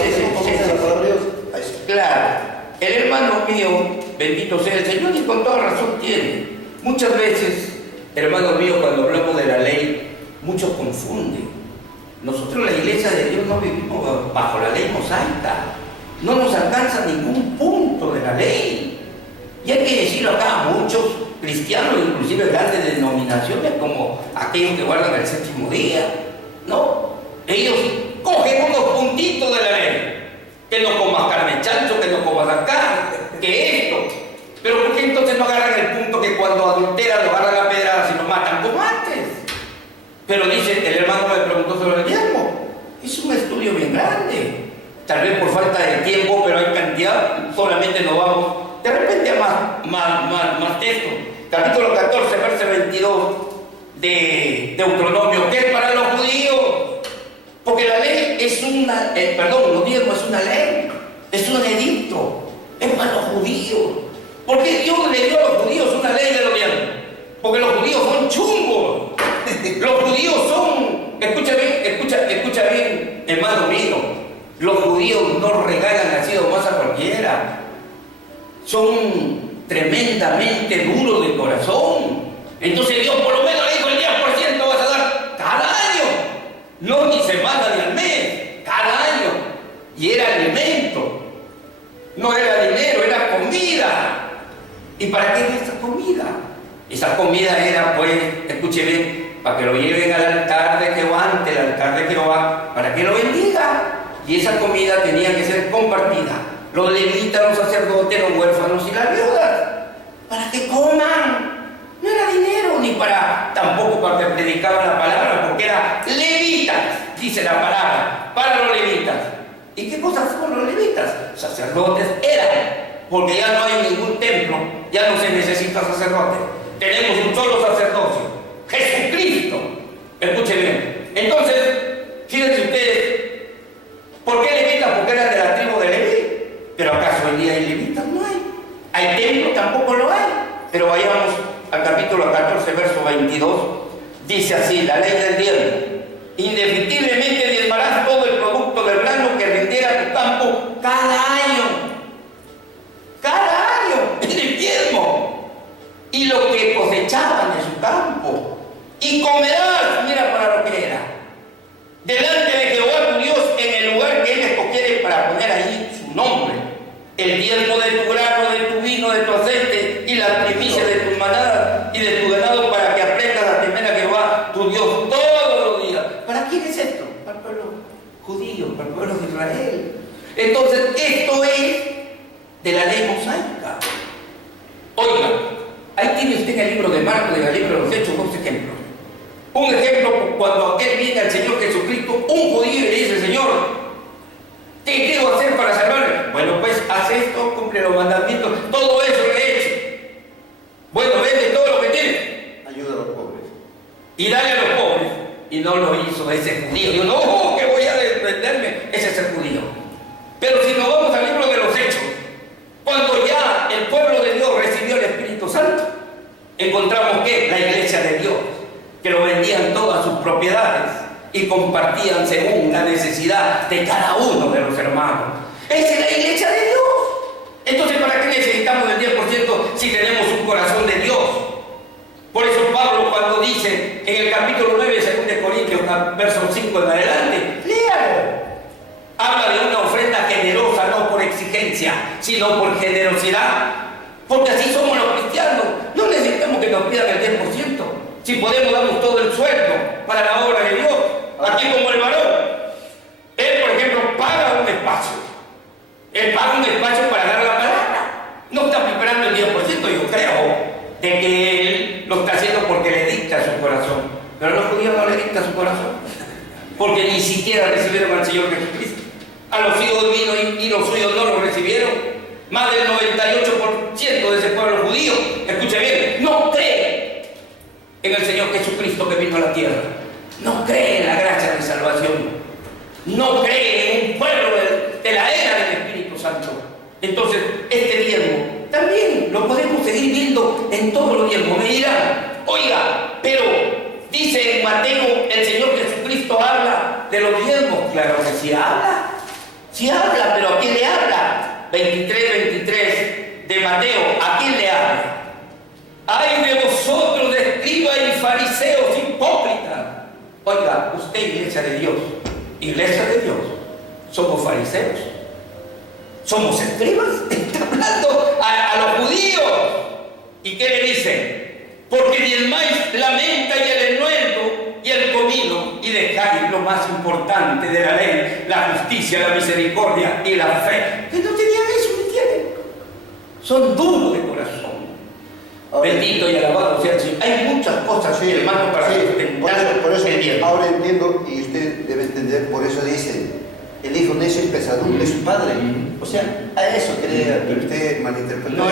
Claro, el hermano mío, bendito sea el Señor, y con toda razón tiene. Muchas veces, hermano mío, cuando hablamos de la ley, muchos confunden. Nosotros, la iglesia de Dios, no vivimos bajo la ley mosaica. No nos alcanza ningún punto de la ley. Y hay que decirlo acá, muchos cristianos, inclusive grandes denominaciones, como aquellos que guardan el séptimo día, ¿no? Ellos cogen unos puntitos de la ley. Que no comas carne chancho, que no comas acá, que esto. Pero ¿por qué entonces no agarran el punto que cuando adulteran lo agarran a pedradas y lo matan como antes? Pero dice, el hermano me preguntó sobre el diezmo. Es un estudio bien grande. Tal vez por falta de tiempo, pero hay cantidad, solamente nos vamos de repente a más texto. Capítulo 14, verso 22 de Deuteronomio, que es para los judíos. Porque la ley es los diezmos es una ley, es un edicto, es para los judíos. ¿Por qué Dios le dio a los judíos una ley de los diezmos? Porque los judíos son chungos. Los judíos son, escucha bien, hermano mío, los judíos no regalan así nomás a cualquiera. Son tremendamente duros de corazón. Entonces Dios por lo menos le dijo el 10% vas a dar cada año. No ni semana ni al mes, cada año. Y era alimento. No era dinero, era comida. ¿Y para qué era esa comida? Esa comida era, pues, escuche bien, para que lo lleven al altar de Jehová, ante el altar de Jehová, para que lo bendiga. Y esa comida tenía que ser compartida. Los levitas, los sacerdotes, los huérfanos y las viudas, para que coman. No era dinero, ni tampoco para que predicaban la palabra, porque era levitas, dice la palabra, para los levitas. ¿Y qué cosas son los levitas? Sacerdotes eran, porque ya no hay ningún templo, ya no se necesita sacerdote. Tenemos un solo sacerdocio, Jesucristo. Escuchen bien. Entonces, fíjense ustedes, ¿por qué levitas? Porque eran de la tribu de Leví. Pero ¿acaso hoy día hay levitas? No hay. Hay templo, tampoco lo hay. Pero vayamos al capítulo 14, verso 22. Dice así, la ley del diezmo. Indefectiblemente diezmarás todo el producto del grano que rindiera tu campo cada año. Cada año, en el diezmo. Y lo que cosechaban de su campo. Y comerás, mira para lo que era, delante de Jehová tu Dios en el lugar que Él escogiere para poner ahí su nombre. El diezmo de tu grano, de tu vino, de tu aceite y la primicia de tus manadas y de tu ganado, para que aprendas a temer a Jehová tu Dios todos los días. ¿Para quién es esto? Para el pueblo judío, para el pueblo de Israel. Entonces, esto es de la ley mosaica. Oiga, ahí tiene usted en el libro de Marcos, en el libro de los Hechos, 2 ejemplos. Un ejemplo, cuando aquel viene al Señor Jesucristo, un judío, y le dice: Señor, ¿qué debo hacer para salvarme? Bueno, pues haz esto, cumple los mandamientos, todo eso que religioso, ese es judío. Yo no, que voy a defenderme, ese es el judío. Pero si nos vamos al libro de los Hechos, cuando ya el pueblo de Dios recibió el Espíritu Santo, encontramos que la iglesia de Dios, que lo vendían todas sus propiedades y compartían según la necesidad de cada uno de los hermanos. Esa es la iglesia de Dios. Entonces, ¿para qué necesitamos el 10% si tenemos un corazón de Dios? Por eso Pablo, cuando dice en el capítulo 9 de 2 Corintios, versos 5 en adelante, léalo. Habla de una ofrenda generosa, no por exigencia, sino por generosidad. Porque así somos los cristianos. No necesitamos que nos pidan el 10%. Si podemos, damos todo el sueldo para la obra de Dios. Aquí como el varón. Él, por ejemplo, paga un espacio. Él paga un espacio para dar la palabra. No está preparando el 10%, yo creo, de que él lo está haciendo porque le dicta su corazón. Pero a los judíos no le dicta su corazón. Porque ni siquiera recibieron al Señor Jesucristo. A los hijos vino y los suyos no lo recibieron. Más del 98% de ese pueblo judío, escuche bien, no cree en el Señor Jesucristo que vino a la tierra. No cree en la gracia de salvación. No cree en un pueblo de la era del Espíritu Santo. Entonces, este diezmo también lo podemos seguir viendo en todos los diezmos. Me dirán, oiga, pero dice en Mateo, el Señor Jesucristo habla de los diezmos. Claro que sí habla. Sí habla, pero ¿a quién le habla? 23 de Mateo, ¿a quién le habla? ¡Ay de vosotros, de escribas y fariseos hipócritas! Oiga, usted, iglesia de Dios, somos fariseos, somos escribas, está hablando a los judíos. ¿Y qué le dice? Porque diezmáis la menta y el enluendo y el comino, y dejáis lo más importante de la ley, la justicia, la misericordia y la fe. Que no tenían eso, ¿me entienden? Son duros de corazón. Bendito y alabado sea el Señor. Hay muchas cosas, sí, hermano, para sustentar. Por eso ahora entiendo, y usted debe entender, por eso dice, el hijo necio es pesadumbre de su padre. O sea, a eso quería, pero usted malinterpretó. No,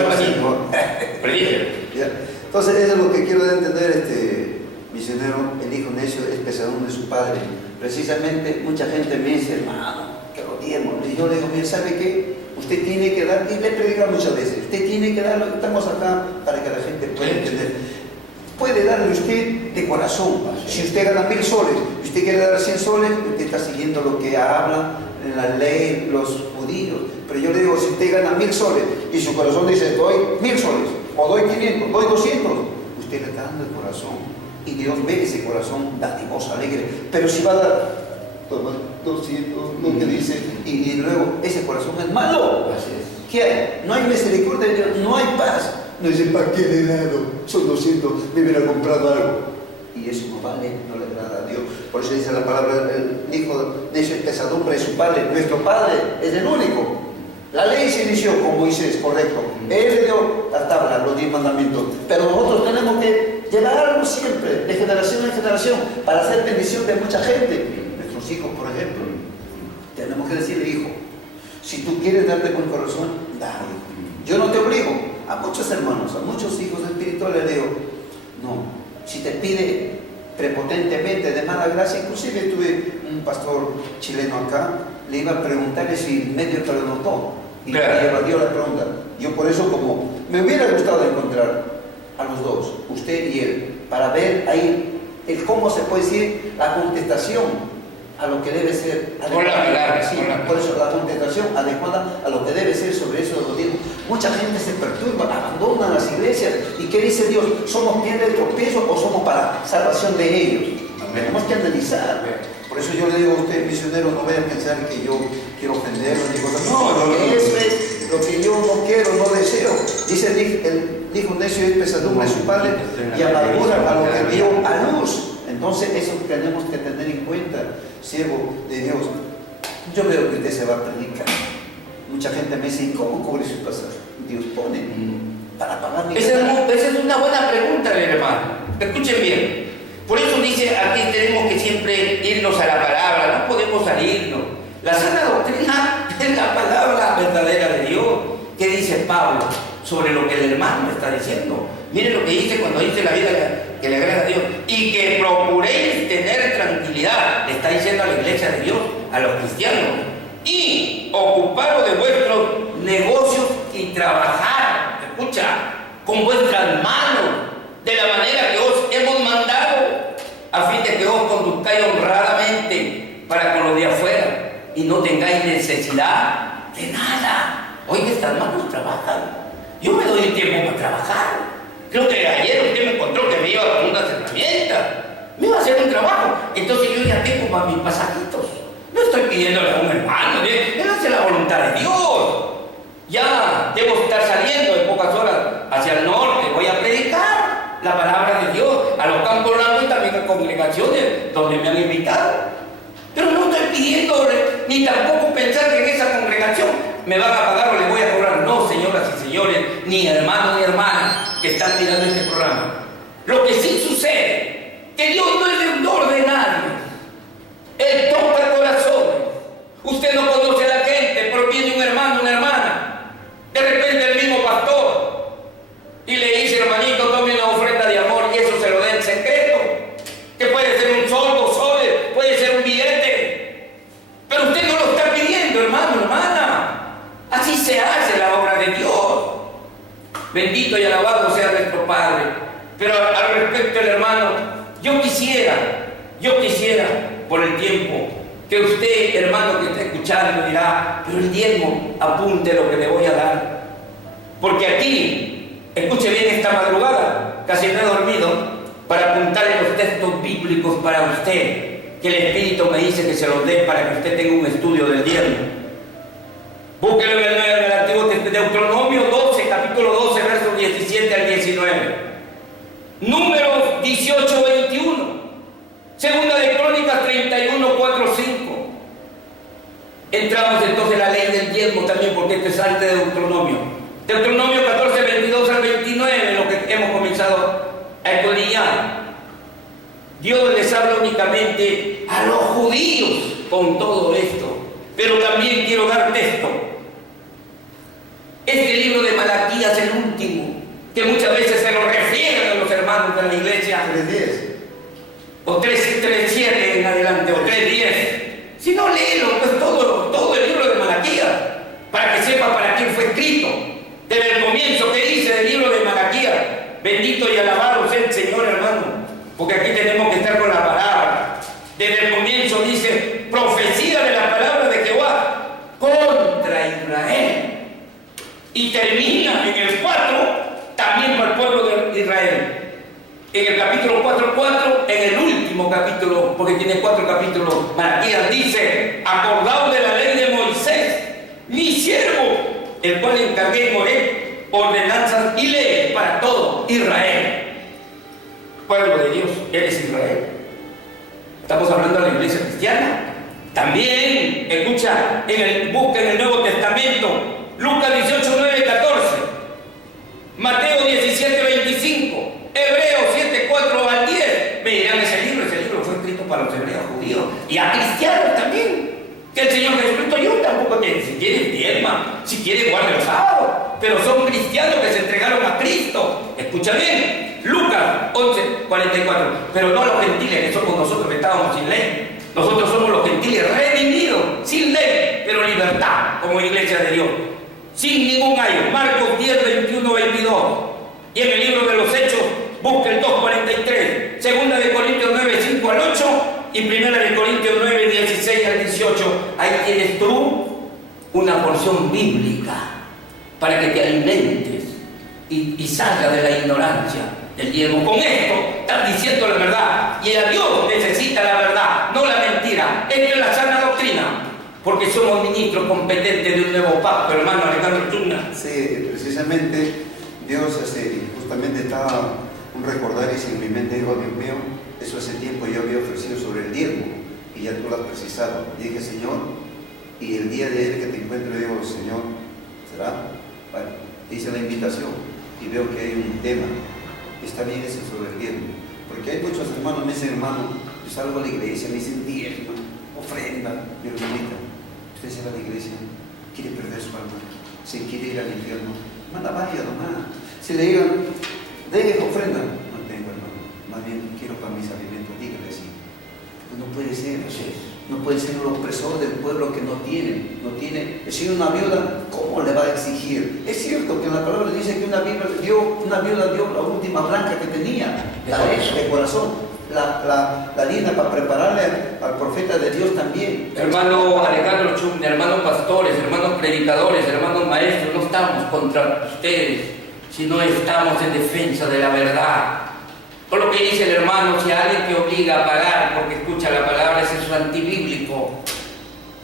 predíjelo. Entonces, eso es lo que quiero entender, misionero, el hijo necio es pesadumbre de su padre. Precisamente, mucha gente me dice, hermano, que lo diezmo. Y yo le digo, mire, ¿sabe qué? Usted tiene que dar, y le he predicado muchas veces, usted tiene que dar lo que estamos acá para que la gente pueda entender. Puede darle usted de corazón. Si usted gana 1000 soles, y usted quiere dar 100 soles, usted está siguiendo lo que habla en la ley los judíos. Pero yo le digo, si usted gana 1000 soles y su corazón dice, doy 1000 soles, o doy 500, doy 200, usted le está dando el corazón. Y Dios ve ese corazón dadivoso, alegre. Pero si va a dar, toma 200, lo que dice, y luego ese corazón es malo. ¿Qué hay? No hay misericordia de Dios, no hay paz. No dice, ¿para qué le he dado? Son 200, me hubiera comprado algo. Y eso no vale, no le agrada a Dios. Por eso dice la palabra, el hijo de esa pesadumbre de su padre. Nuestro padre es el único. La ley se inició con Moisés, correcto. Él le dio la tabla, los 10 mandamientos. Pero nosotros tenemos que llevarlo siempre, de generación en generación, para hacer bendición de mucha gente. Nuestros hijos, por ejemplo. Tenemos que decirle, hijo, si tú quieres darte con el corazón, dale. Yo no te obligo. A muchos hermanos, a muchos hijos espirituales le digo, no, si te pide prepotentemente, de mala gracia, inclusive tuve un pastor chileno acá, le iba a preguntarle si medio te lo notó, y le evadió la pregunta. Yo por eso, como me hubiera gustado encontrar a los dos, usted y él, para ver ahí cómo se puede decir la contestación a lo que debe ser adecuada. Sí, por eso la contestación adecuada a lo que debe ser sobre eso lo digo. Mucha gente se perturba, abandona las iglesias. ¿Y qué dice Dios? ¿Somos piedra de tropiezo o somos para salvación de ellos? Tenemos que analizar. Por eso yo le digo a usted, misionero, no vaya a pensar que yo quiero ofenderlo ni cosas. No, eso es lo que yo no quiero, no deseo. Dice el hijo necio es pesadumbre de su padre y amargura a lo que dio a luz. Entonces eso tenemos que tener en cuenta, siervo de Dios. Yo veo que usted se va a predicar. Mucha gente me dice, ¿cómo cubre su pasaje? Dios pone para pagar mi esa es una buena pregunta, hermano. Escuchen bien. Por eso dice aquí tenemos que siempre irnos a la palabra, no podemos salirnos. La sana doctrina es la palabra verdadera de Dios. ¿Qué dice Pablo sobre lo que el hermano está diciendo? Miren lo que dice cuando dice la vida que le agrada a Dios, y que procuréis tener tranquilidad, le está diciendo a la iglesia de Dios, a los cristianos, y ocuparos de vuestros negocios y trabajar, escucha, con vuestras manos, de la manera que os hemos mandado, a fin de que os conduzcáis honradamente para con los de afuera y no tengáis necesidad de nada. Oye, estas manos trabajan. Yo me doy el tiempo para trabajar. Creo que ayer usted me encontró que me iba con unas herramientas. Me iba a hacer un trabajo. Entonces yo ya tengo para mis pasajitos. No estoy pidiéndole a un hermano. Él hace la voluntad de Dios. Ya debo estar saliendo en pocas horas hacia el norte. Voy a predicar la palabra de Dios a los campos blancos y también a congregaciones donde me han invitado. Pero no estoy pidiendo ni tampoco pensar que en esa congregación me van a pagar o le voy a cobrar. No, señoras y señores, ni hermanos ni hermanas que están mirando este programa. Lo que sí sucede, que Dios no es deudor de nadie. Él toca corazones. Usted no conoce a la gente, pero viene un hermano, una hermana. De repente el mismo pastor y le dice, hermanito, tome una ofrenda de amor y eso se lo da en secreto. Que puede ser un sol, 2 soles, puede ser un billete. Pero usted no lo está pidiendo, hermano, hermana. Así se hace la obra de Dios. Bendito y alabado sea nuestro Padre. Pero al respecto del hermano, yo quisiera, por el tiempo, que usted, hermano, que está escuchando, dirá, pero el diezmo, apunte lo que le voy a dar. Porque aquí, escuche bien esta madrugada, casi no he dormido, para apuntarle los textos bíblicos para usted, que el Espíritu me dice que se los dé para que usted tenga un estudio del diezmo. Búsquelo en el Antiguo Testamento, Deuteronomio 12, capítulo 12, versos 17 al 19. Números 18, 21. Segunda de Crónicas 31, 4, 5. Entramos entonces en la ley del diezmo también, porque esto es antes de Deuteronomio. Deuteronomio 14, 22 al 29, lo que hemos comenzado a escudriñar. Dios les habla únicamente a los judíos con todo esto, pero también quiero dar texto. Este libro de Malaquías es el último, que muchas veces se lo refieren a los hermanos de la iglesia. 3:10. O 3:7 en adelante, o 3:10. Si no, léelo, pues todo el libro de Malaquías, para que sepa para quién fue escrito. Desde el comienzo, ¿qué dice del libro de Malaquías? Bendito y alabado sea el Señor, hermano, porque aquí tenemos que estar con la palabra. Desde el comienzo dice, profecía de la palabra de Jehová contra Israel. Y termina en el 4, también para el pueblo de Israel. En el capítulo 4:4, en el último capítulo, porque tiene 4 capítulos, Malaquías dice, acordaos de la ley de Moisés, mi siervo, el cual encargué en Horeb ordenanzas y leyes para todo Israel. Pueblo de Dios, eres Israel. Estamos hablando de la iglesia cristiana. También, escucha, busca en el Nuevo Testamento, Lucas 18, 9, 14, Mateo 17, 25, Hebreos 7, 4 al 10. Me dirán, ese libro fue escrito para los hebreos judíos y a cristianos también. Que el Señor Jesucristo, yo tampoco quiero, si quiere diezma, si quiere guarde los sábados, pero son cristianos que se entregaron a Cristo. Escucha bien, Lucas 11, 44. Pero no a los gentiles, que somos nosotros que estábamos sin ley. Nosotros somos los gentiles redimidos, sin ley, pero libertad, como iglesia de Dios. Sin ningún ayo. Marcos 10, 21, 22. Y en el libro de los Hechos, busca el 2:43. Segunda de Corintios 9, 5 al 8. Y primera de Corintios 9, 16 al 18. Ahí tienes tú una porción bíblica para que te alimentes y salgas de la ignorancia del diezmo. Con esto estás diciendo la verdad. Y a Dios necesita la verdad, no la mentira. Esto es la sana doctrina. Porque somos ministros competentes de un nuevo pacto, hermano Alejandro Chugna. Sí, precisamente Dios justamente estaba un recordar y en mi mente dijo, Dios mío, eso hace tiempo yo había ofrecido sobre el diezmo y ya tú lo has precisado. Y dije, Señor, y el día de él que te encuentro, le digo, Señor, ¿será? Bueno, hice la invitación y veo que hay un tema. Está bien ese sobre el diezmo. Porque hay muchos hermanos, me dicen, hermano, yo salgo a la iglesia, me dicen diezmo, ofrenda, mi hermanita. Usted se va a la iglesia, quiere perder su alma, se quiere ir al infierno. Manda vaya nomás. Si le digan, deje ofrenda, no tengo, hermano, faltan mis alimentos, dígale así. No puede ser, no puede ser un opresor del pueblo que no tiene. Si una viuda, ¿cómo le va a exigir? Es cierto que en la palabra dice que una viuda dio la última blanca que tenía, de corazón. La harina para prepararle al profeta de Dios también. Hermano Alejandro Chumna, hermanos pastores, hermanos predicadores, hermanos maestros, no estamos contra ustedes, sino estamos en defensa de la verdad. Por lo que dice el hermano, si alguien te obliga a pagar porque escucha la palabra, eso es antibíblico.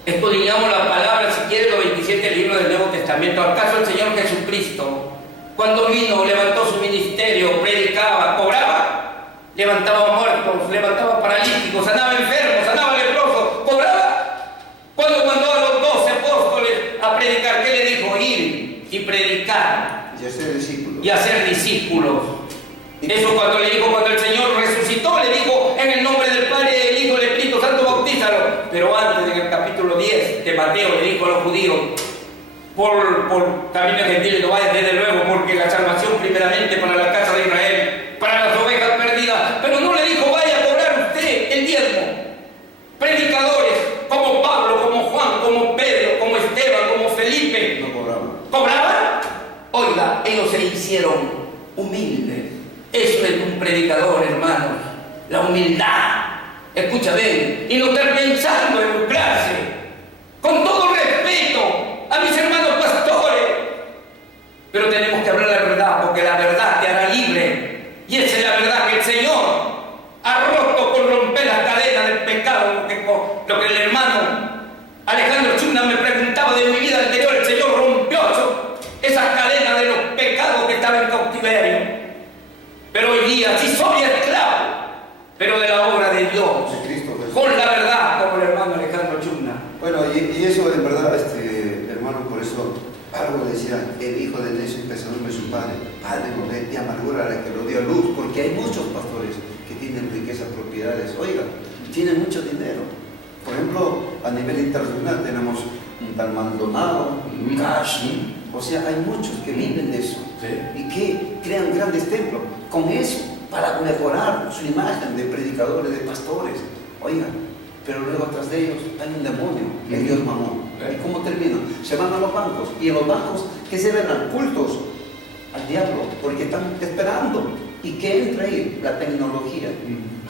Escudriñamos la palabra, si quiere, los 27 libros del Nuevo Testamento. ¿Acaso el Señor Jesucristo, cuando vino, levantó su ministerio, predicaba, cobraba? Levantaba muertos, levantaba paralíticos, sanaba enfermos, sanaba leprosos, cobraba. Cuando mandó a los 12 apóstoles a predicar, ¿qué le dijo? Ir y predicar. Y hacer discípulos. Y hacer discípulos. Eso cuando el Señor resucitó, le dijo, en el nombre del Padre, del Hijo y del Espíritu Santo, bautízalo. Pero antes, en el capítulo 10 de Mateo, le dijo a los judíos, por camino gentil no vaya desde luego, porque la salvación primeramente para la casa de Israel, para las ovejas perdidas. Pero no le dijo, vaya a cobrar usted el diezmo. Predicadores como Pablo, como Juan, como Pedro, como Esteban, como Felipe, no cobraban. ¿Cobraban? Oiga, ellos se hicieron humildes. Eso es un predicador, hermanos, la humildad. Escucha bien, y no estar pensando en lucrarse. Con todo respeto a mis hermanos pastores, pero tenemos que hablar la verdad, porque la verdad te hará libre. Y esa es la verdad que el Señor ha roto con romper las cadenas del pecado. Lo que el hermano Alejandro Chumna me preguntaba de mi vida anterior, el Señor rompió esas cadenas de los pecados que estaban en cautiverio. Pero hoy día, si soy esclavo, pero de la obra de Dios, con la verdad, como el hermano Alejandro Chumna. Bueno, y eso en verdad, hermano, por eso algo decía, el hijo de necio empezó a su padre, de amargura a la que lo dio a luz, porque hay muchos pastores que tienen riquezas, propiedades, oiga, tienen mucho dinero. Por ejemplo, a nivel internacional tenemos un tal Maldonado, Cash, o sea, hay muchos que viven de eso, y que crean grandes templos con eso, para mejorar su imagen de predicadores, de pastores, oiga. Pero luego atrás de ellos hay un demonio, el Dios Mamón. ¿Y cómo termina? Se van a los bancos, y en los bancos, ¿qué celebran? Cultos al diablo, porque están esperando. ¿Y qué entra ahí? La tecnología.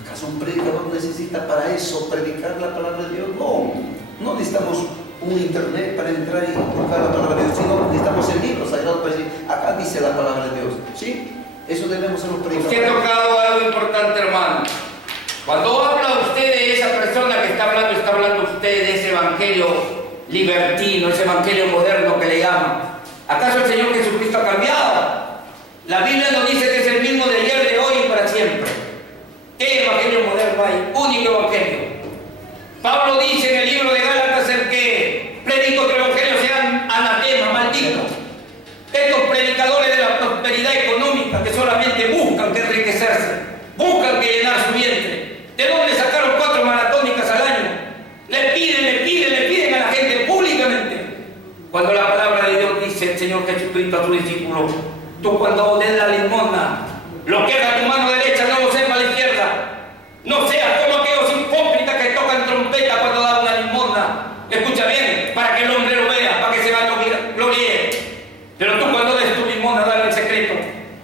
¿Acaso un predicador necesita para eso predicar la palabra de Dios? No necesitamos un internet para entrar y buscar la palabra de Dios, sino necesitamos el libro sagrado para decir, acá dice la palabra de Dios. ¿Sí? Eso debemos ser los predicadores. Usted ha tocado algo importante, hermano. Cuando habla usted de esa persona que está hablando usted de ese evangelio libertino, ese evangelio moderno que le llaman. ¿Acaso el Señor Jesucristo ha cambiado? La Biblia nos dice que es el mismo de ayer, de hoy y para siempre. ¿Qué evangelio moderno hay? Único evangelio. Pablo dice en el libro de Gálatas, el que predico que el evangelio sea anatema, maldito. Estos predicadores de la prosperidad económica que solamente buscan que enriquecerse, buscan que llenar su vientre. ¿De dónde sacaron 4 maratónicas al año? Le piden a la gente públicamente. Cuando la palabra de Dios dice el Señor Jesucristo a sus discípulos, tú cuando des la limosna, lo que haga tu mano derecha no lo sepa a la izquierda. No seas como aquellos hipócritas que tocan trompeta cuando dan una limosna. Escucha bien, para que el hombre lo vea, para que se vaya glorie. Pero tú cuando des tu limosna, dale en secreto.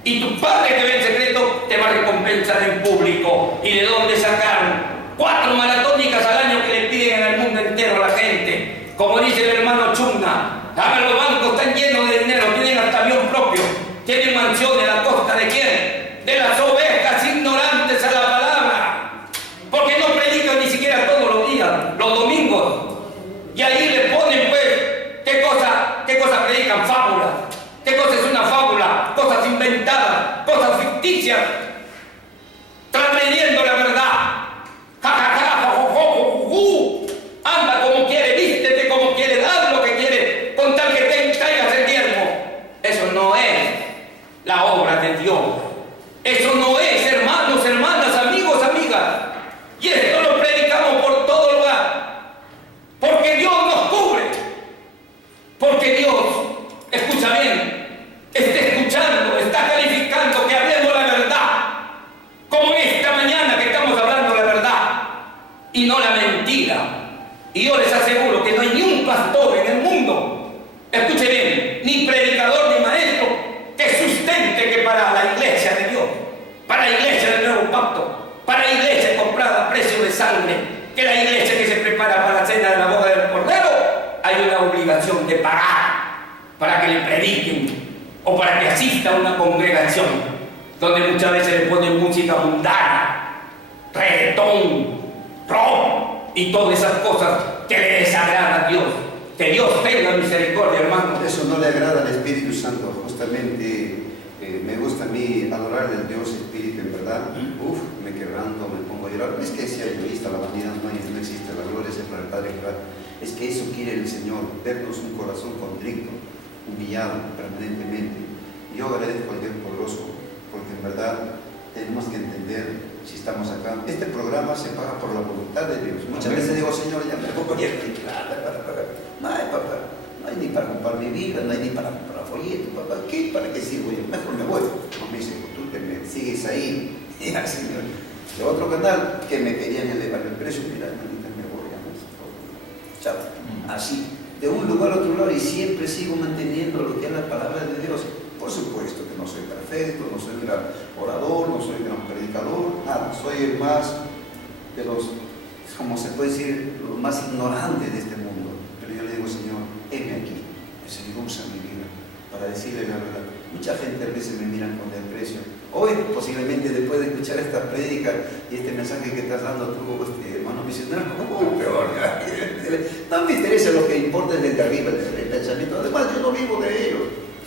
Y tu Padre que ve en secreto te va a recompensar en público. ¿Y de dónde sacaron 4 maratónicas al año que le piden en el mundo entero a la gente? Como dice el hermano Chumna, ahora los bancos están llenos de dinero, tienen hasta avión propio, tienen mansiones a la costa de quién? De las ovejas ignorantes a la palabra. Porque no predican ni siquiera todos los días, los domingos. Y ahí le ponen pues, ¿qué cosa predican? Fábulas. ¿Qué cosa es una fábula? Cosas inventadas, cosas ficticias, transgrediendo la verdad. Anda como quiere, vístete como quiere, haz lo que quiere, con tal que te traigas el diezmo. Eso no es la obra de Dios. Eso no es, hermanos, hermanas, amigos, amigas. Y esto lo predicamos por todo lugar. Porque Dios nos cubre. Porque Dios, escucha bien, está escuchando, está calificando que hablemos la verdad. Y yo les aseguro que no hay ni un pastor en el mundo, escuche bien, ni predicador ni maestro, que sustente que para la iglesia de Dios, para la iglesia del nuevo pacto, para la iglesia comprada a precio de sangre, que la iglesia que se prepara para la cena de la boda del Cordero, hay una obligación de pagar para que le prediquen o para que asista a una congregación donde muchas veces le ponen música mundana, reggaetón, rock y todas esas cosas que le desagradan a Dios. Que Dios tenga misericordia, hermano. Eso no le agrada al Espíritu Santo. Justamente me gusta a mí adorar al Dios Espíritu, en verdad. Me quebranto, me pongo a llorar. No es que sea egoísta, la vanidad no existe, la gloria es para el Padre Jehová. Es que eso quiere el Señor, vernos un corazón contrito, humillado permanentemente. Yo agradezco al Dios poderoso, porque en verdad tenemos que entender si estamos acá. Este programa se paga por la voluntad de Dios. Muchas veces digo, Señor, ya me voy a retirar para pagar. No hay, papá, no hay ni para comprar mi vida, no hay ni para comprar folleto, papá. ¿Qué? ¿Para qué sirvo yo? Mejor me voy. No me dice, tú te me sigues ahí. Ya, Señor. De otro canal que me querían elevar el precio, mira, hermanita, me voy a chao. Así, de un lugar a otro lado, y siempre sigo manteniendo lo que es la palabra de Dios. Por supuesto que no soy perfecto, no soy un gran orador, no soy un gran predicador, nada, soy el más de los, como se puede decir, los más ignorantes de este mundo. Pero yo le digo, Señor, heme aquí, Señor, usa mi vida para decirle la verdad. Mucha gente a veces me miran con desprecio. Hoy, posiblemente después de escuchar esta prédica y este mensaje que estás dando tú, hermano misionero, peor. No me interesa, lo que importa es desde arriba, el pensamiento. Además, yo no vivo de ellos.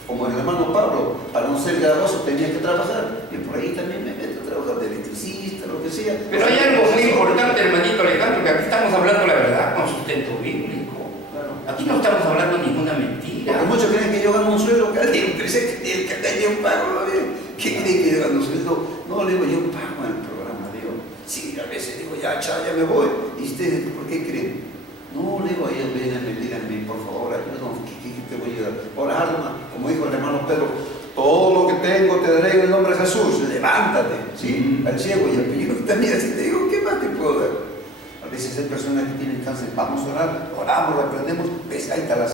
Como el hermano Pablo, para no ser gradoso tenía que trabajar. Y por ahí también me meto a trabajar de electricista, lo que sea. Pero hay algo muy importante, hermanito Alejandro, que aquí estamos hablando la verdad con sustento bíblico. Claro. Aquí no estamos hablando ninguna mentira. Porque muchos creen que yo gano un sueldo cada día, que yo pago. ¿Qué creen que yo gano un sueldo? No, le digo, yo pago en el programa, digo. Sí, a veces digo, ya, chao, ya me voy. ¿Y ustedes por qué creen? No, le digo, ellos díganme, por favor, ayúdame, ¿qué te voy a ayudar? Orar, como dijo el hermano Pedro, todo lo que tengo te daré en el nombre de Jesús, levántate, ¿sí? Al ciego y al pillo también, así te digo, ¿qué más te puedo dar? A veces hay personas que tienen cáncer, vamos a orar, oramos, reprendemos, ves, ahí está la